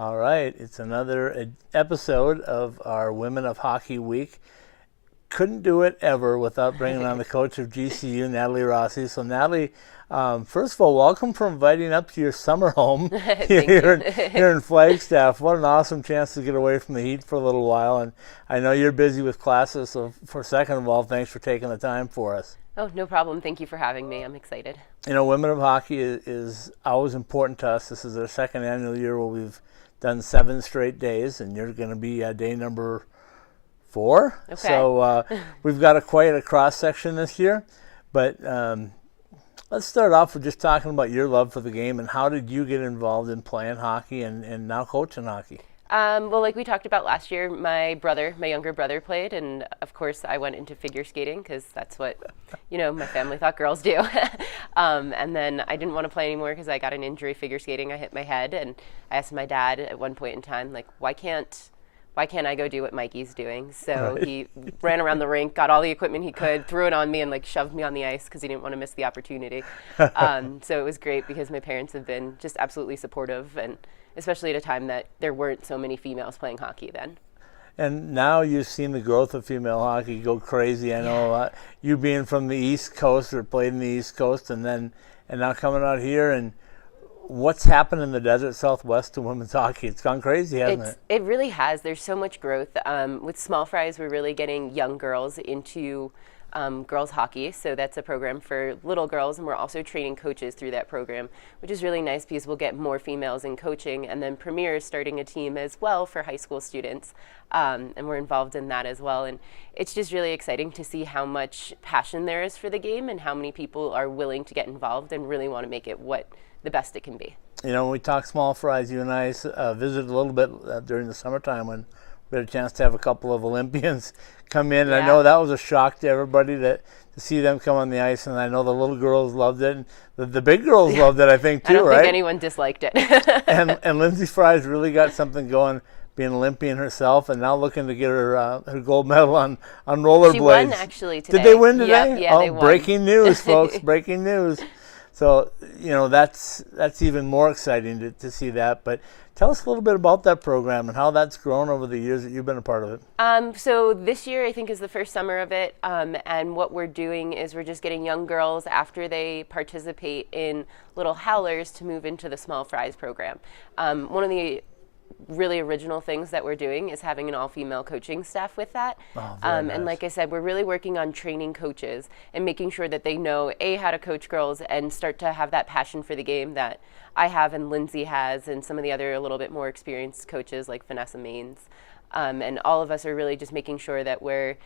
All right, it's another episode of our Women of Hockey Week. Couldn't do it ever without bringing on the coach of GCU, Natalie Rossi. So, Natalie, first of all, welcome for inviting up to your summer home here in Flagstaff. What an awesome chance to get away from the heat for a little while. And I know you're busy with classes, so for second of all, thanks for taking the time for us. Oh, no problem. Thank you for having me. I'm excited. You know, Women of Hockey is always important to us. This is our second annual year where we've done 7 straight days, and you're going to be day number 4. Okay. So we've got quite a cross section this year. But let's start off with just talking about your love for the game and how did you get involved in playing hockey and now coaching hockey? Well, like we talked about last year, my younger brother played, and of course I went into figure skating because that's what, my family thought girls do. And then I didn't want to play anymore because I got an injury figure skating. I hit my head, and I asked my dad at one point in time, like, why can't I go do what Mikey's doing? So Right. He ran around the rink, got all the equipment he could, threw it on me, and shoved me on the ice because he didn't want to miss the opportunity. So it was great because my parents have been just absolutely supportive, and especially at a time that there weren't so many females playing hockey then. And now you've seen the growth of female hockey go crazy. I know you being from the East Coast or played in the East Coast and now coming out here, and what's happened in the desert Southwest to women's hockey? It's gone crazy, hasn't it? It really has. There's so much growth. With Small Fries, we're really getting young girls into girls hockey. So that's a program for little girls, and we're also training coaches through that program, which is really nice because we'll get more females in coaching. And then Premier is starting a team as well for high school students, and we're involved in that as well. And it's just really exciting to see how much passion there is for the game and how many people are willing to get involved and really want to make it the best it can be. You know, when we talk Small Fries, you and I visited a little bit during the summertime when we had a chance to have a couple of Olympians come in. And I know that was a shock to everybody to see them come on the ice, and I know the little girls loved it, and the big girls loved it, I think, too, I don't right? think anyone disliked it. and Lindsay Fry's really got something going, being an Olympian herself, and now looking to get her gold medal on rollerblades. She won, actually, today. Did they win today? Yeah, they won. Breaking news, folks, breaking news. So, that's even more exciting to see that. But tell us a little bit about that program and how that's grown over the years that you've been a part of it. So this year, I think, is the first summer of it. And what we're doing is we're just getting young girls, after they participate in Little Howlers, to move into the Small Fries program. One of the really original things that we're doing is having an all-female coaching staff with that. Nice. And like I said, we're really working on training coaches and making sure that they know, how to coach girls and start to have that passion for the game that I have and Lindsay has and some of the other a little bit more experienced coaches like Vanessa Maines. And all of us are really just making sure that we're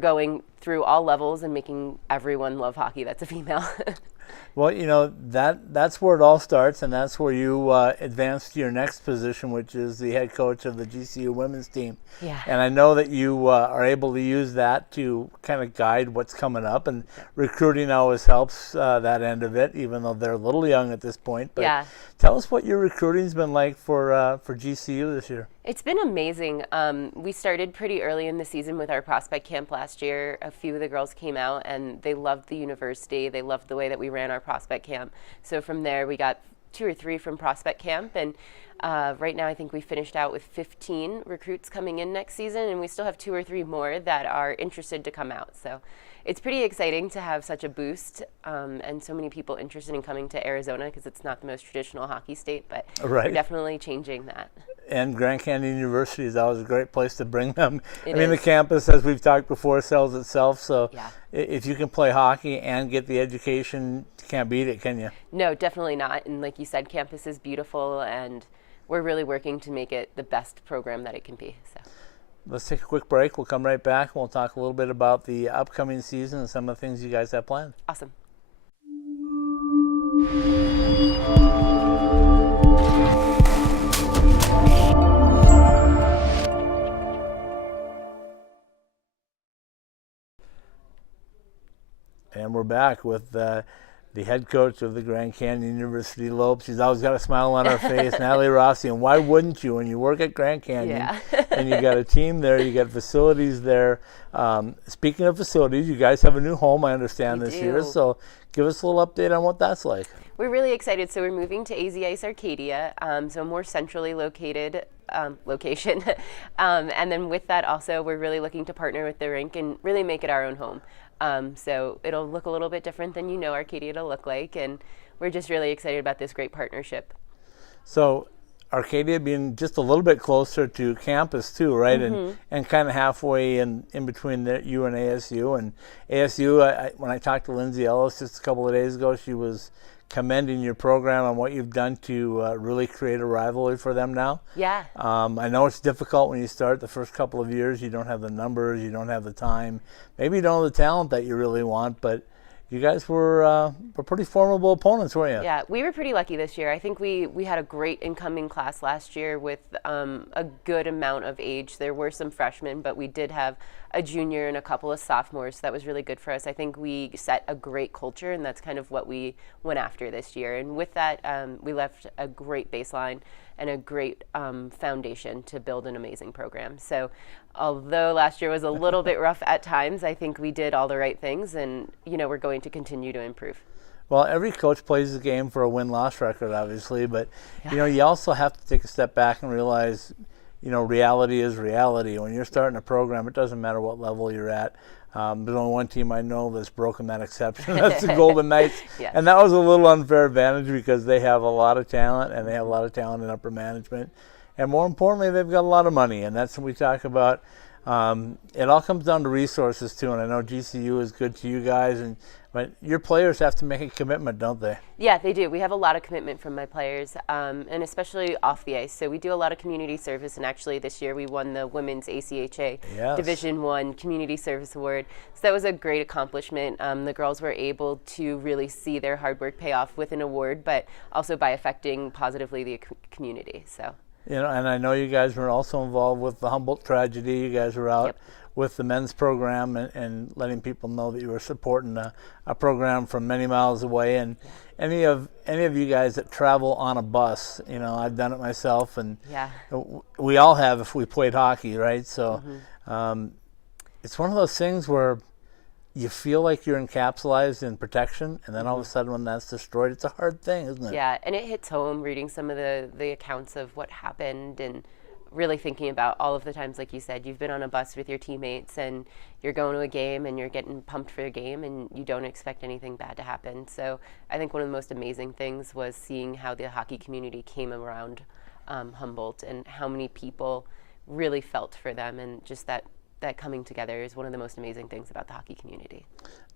going through all levels and making everyone love hockey that's a female. Well, that's where it all starts, and that's where you advance to your next position, which is the head coach of the GCU Women's team. Yeah. And I know that you are able to use that to kind of guide what's coming up, and recruiting always helps that end of it, even though they're a little young at this point. But yeah. Tell us what your recruiting's been like for GCU this year. It's been amazing. We started pretty early in the season with our prospect camp last year. A few of the girls came out and they loved the university. They loved the way that we ran our prospect camp. So from there, we got 2 or 3 from prospect camp. And right now, I think we finished out with 15 recruits coming in next season. And we still have 2 or 3 more that are interested to come out. So it's pretty exciting to have such a boost and so many people interested in coming to Arizona because it's not the most traditional hockey state. But Right. we're definitely changing that. And Grand Canyon University is always a great place to bring them. It I mean, is. the campus, as we've talked before, sells itself. So Yeah. if you can play hockey and get the education, you can't beat it, can you? No, definitely not. And like you said, campus is beautiful, and we're really working to make it the best program that it can be. So. Let's take a quick break. We'll come right back, and we'll talk a little bit about the upcoming season and some of the things you guys have planned. Awesome. And we're back with the head coach of the Grand Canyon University Lopes. She's always got a smile on her face, Natalie Rossi. And why wouldn't you when you work at Grand Canyon? Yeah. And you got a team there, you got facilities there. Speaking of facilities, you guys have a new home, I understand, this year. So give us a little update on what that's like. We're really excited. So we're moving to AZ Ice Arcadia, so a more centrally located location. And then with that also, we're really looking to partner with the rink and really make it our own home. So it'll look a little bit different than Arcadia to look like. And we're just really excited about this great partnership. So Arcadia being just a little bit closer to campus too, right? And kind of halfway in between you and ASU. And ASU, when I talked to Lindsay Ellis just a couple of days ago, she was commending your program on what you've done to really create a rivalry for them now. Yeah. I know it's difficult when you start the first couple of years. You don't have the numbers, you don't have the time. Maybe you don't have the talent that you really want, but you guys were pretty formidable opponents, weren't you? Yeah, we were pretty lucky this year. I think we had a great incoming class last year with a good amount of age. There were some freshmen, but we did have a junior and a couple of sophomores, so that was really good for us. I think we set a great culture, and that's kind of what we went after this year. And with that, we left a great baseline and a great foundation to build an amazing program. So although last year was a little bit rough at times, I think we did all the right things, and we're going to continue to improve. Well, every coach plays the game for a win-loss record, obviously, but you also have to take a step back and realize, reality is reality. When you're starting a program, it doesn't matter what level you're at. There's only one team I know that's broken that exception. That's the Golden Knights. Yes. And that was a little unfair advantage because they have a lot of talent, and they have a lot of talent in upper management. And more importantly, they've got a lot of money, and that's what we talk about. It all comes down to resources, too, and I know GCU is good to you guys, but your players have to make a commitment, don't they? Yeah, they do. We have a lot of commitment from my players, and especially off the ice. So we do a lot of community service, and actually this year we won the Women's ACHA Division I Community Service Award. So that was a great accomplishment. The girls were able to really see their hard work pay off with an award, but also by affecting positively the community. So. And I know you guys were also involved with the Humboldt tragedy. You guys were out with the men's program and letting people know that you were supporting a program from many miles away. And any of you guys that travel on a bus, I've done it myself, and we all have if we played hockey, right? So it's one of those things where you feel like you're encapsulated in protection, and then all of a sudden when that's destroyed, it's a hard thing, isn't it? Yeah, and it hits home reading some of the accounts of what happened and really thinking about all of the times, like you said, you've been on a bus with your teammates and you're going to a game and you're getting pumped for a game and you don't expect anything bad to happen. So I think one of the most amazing things was seeing how the hockey community came around Humboldt and how many people really felt for them, and just that coming together is one of the most amazing things about the hockey community.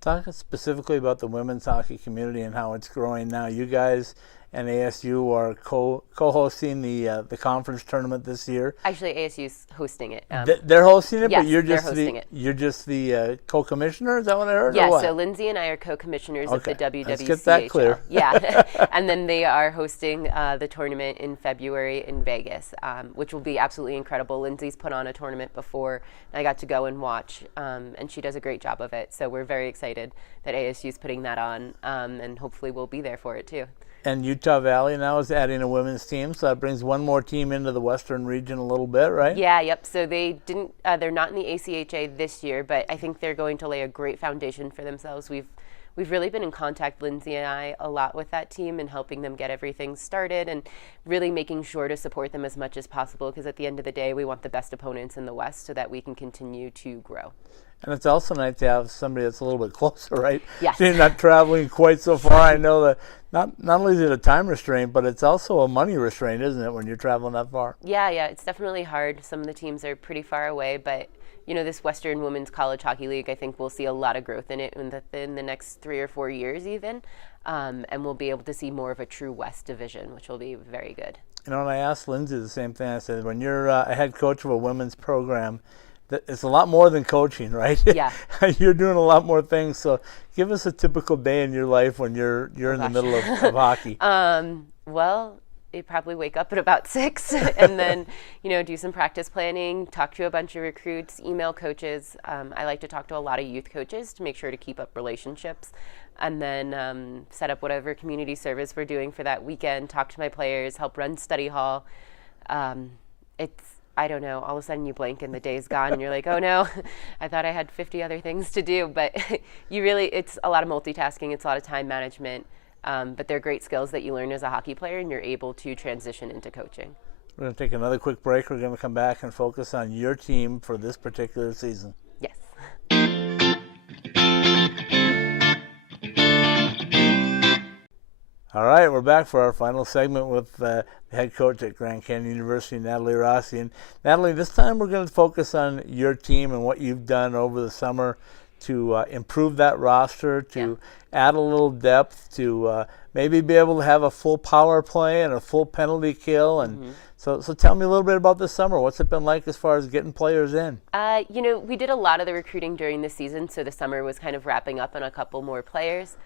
Talk specifically about the women's hockey community and how it's growing now. You guys and ASU are co-hosting the conference tournament this year. Actually, ASU's hosting it. They're hosting it, yes, but you're just the co-commissioner. Is that what I heard? Yeah. Or what? So Lindsay and I are co-commissioners of the WWCHL. Let's get that clear. Yeah, and then they are hosting the tournament in February in Vegas, which will be absolutely incredible. Lindsay's put on a tournament before, and I got to go and watch, and she does a great job of it. So we're very excited that ASU's putting that on, and hopefully we'll be there for it too. And Utah Valley now is adding a women's team, so that brings one more team into the Western region a little bit, right? Yeah, yep. So they didn't. They're not in the ACHA this year, but I think they're going to lay a great foundation for themselves. We've really been in contact, Lindsay and I, a lot with that team and helping them get everything started and really making sure to support them as much as possible, because at the end of the day, we want the best opponents in the West so that we can continue to grow. And it's also nice to have somebody that's a little bit closer, right? Yes. You're not traveling quite so far. I know that not only is it a time restraint, but it's also a money restraint, isn't it, when you're traveling that far? Yeah, it's definitely hard. Some of the teams are pretty far away, but this Western Women's College Hockey League, I think we'll see a lot of growth in it in the next 3 or 4 years even, and we'll be able to see more of a true West division, which will be very good. And I asked Lindsay the same thing. I said, when you're a head coach of a women's program, it's a lot more than coaching, right? Yeah. You're doing a lot more things. So give us a typical day in your life when you're in the middle of hockey. Well, you probably wake up at about 6 and then, do some practice planning, talk to a bunch of recruits, email coaches. I like to talk to a lot of youth coaches to make sure to keep up relationships. and then set up whatever community service we're doing for that weekend, talk to my players, help run study hall. It's, I don't know, all of a sudden you blink and the day's gone and you're like, oh no, I thought I had 50 other things to do. But it's a lot of multitasking, it's a lot of time management, but they're great skills that you learn as a hockey player and you're able to transition into coaching. We're going to take another quick break. We're going to come back and focus on your team for this particular season. Yes. All right, we're back for our final segment with the head coach at Grand Canyon University, Natalie Rossi. And Natalie, this time we're going to focus on your team and what you've done over the summer to improve that roster, to add a little depth, to maybe be able to have a full power play and a full penalty kill. And so tell me a little bit about this summer. What's it been like as far as getting players in? We did a lot of the recruiting during the season, so the summer was kind of wrapping up on a couple more players.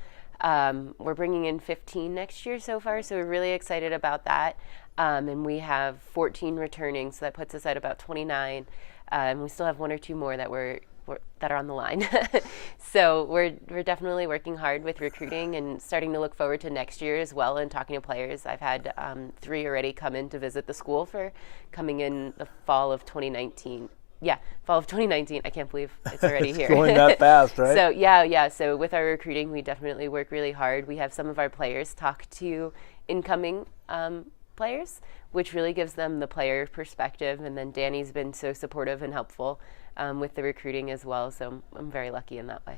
We're bringing in 15 next year so far, so we're really excited about that. And we have 14 returning, so that puts us at about 29. And we still have one or two more that that are on the line. So we're definitely working hard with recruiting and starting to look forward to next year as well and talking to players. I've had 3 already come in to visit the school for coming in the fall of 2019. Yeah, fall of 2019. I can't believe it's already here. It's going that fast, right? So yeah. So with our recruiting, we definitely work really hard. We have some of our players talk to incoming players, which really gives them the player perspective. And then Danny's been so supportive and helpful with the recruiting as well. So I'm very lucky in that way.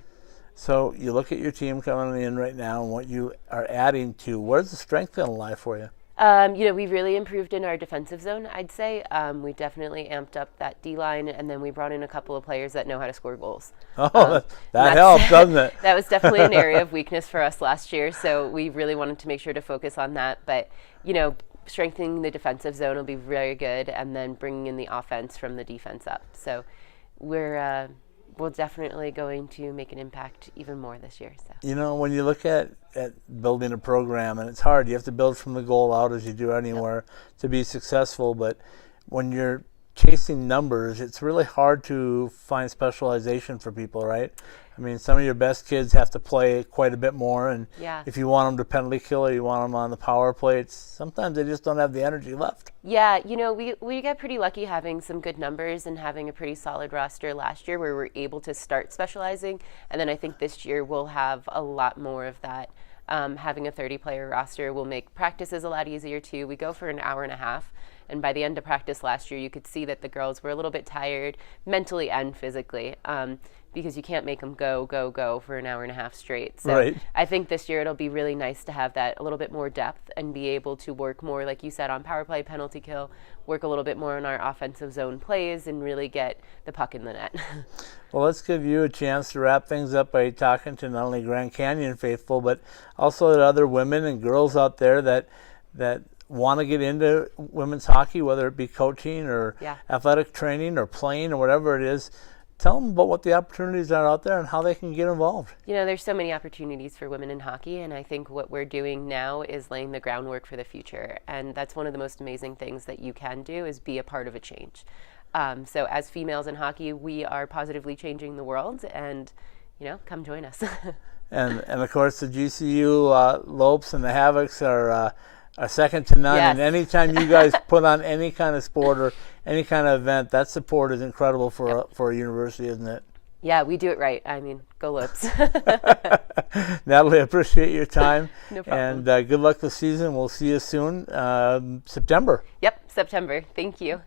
So you look at your team coming in right now and what you are adding to. Where's the strength going to lie for you? We really improved in our defensive zone, I'd say. We definitely amped up that D-line, and then we brought in a couple of players that know how to score goals. Oh, that helps, doesn't it? That was definitely an area of weakness for us last year, so we really wanted to make sure to focus on that. But, strengthening the defensive zone will be very good, and then bringing in the offense from the defense up. So we're definitely going to make an impact even more this year. So. When you look at building a program, and it's hard, you have to build from the goal out as you do anywhere to be successful, but when you're chasing numbers, it's really hard to find specialization for people, right? I mean, some of your best kids have to play quite a bit more, and if you want them to penalty kill or you want them on the power play, sometimes they just don't have the energy left. Yeah, we got pretty lucky having some good numbers and having a pretty solid roster last year where we were able to start specializing, and then I think this year we'll have a lot more of that. Having a 30-player roster will make practices a lot easier too. We go for an hour and a half, and by the end of practice last year, you could see that the girls were a little bit tired mentally and physically. Because you can't make them go for an hour and a half straight. So right. I think this year it'll be really nice to have that a little bit more depth and be able to work more, like you said, on power play, penalty kill, work a little bit more on our offensive zone plays and really get the puck in the net. Well, let's give you a chance to wrap things up by talking to not only Grand Canyon faithful, but also the other women and girls out there that want to get into women's hockey, whether it be coaching or athletic training or playing or whatever it is. Tell them about what the opportunities are out there and how they can get involved. There's so many opportunities for women in hockey, and I think what we're doing now is laying the groundwork for the future. And that's one of the most amazing things that you can do is be a part of a change. So as females in hockey, we are positively changing the world, and, come join us. and of course, the GCU Lopes and the Havocs are second to none. Yes. And anytime you guys put on any kind of sport or any kind of event, that support is incredible for a university, isn't it? Yeah, we do it right. I mean, go Lopes. Natalie, I appreciate your time. No problem. And good luck this season. We'll see you soon, September. Yep, September. Thank you.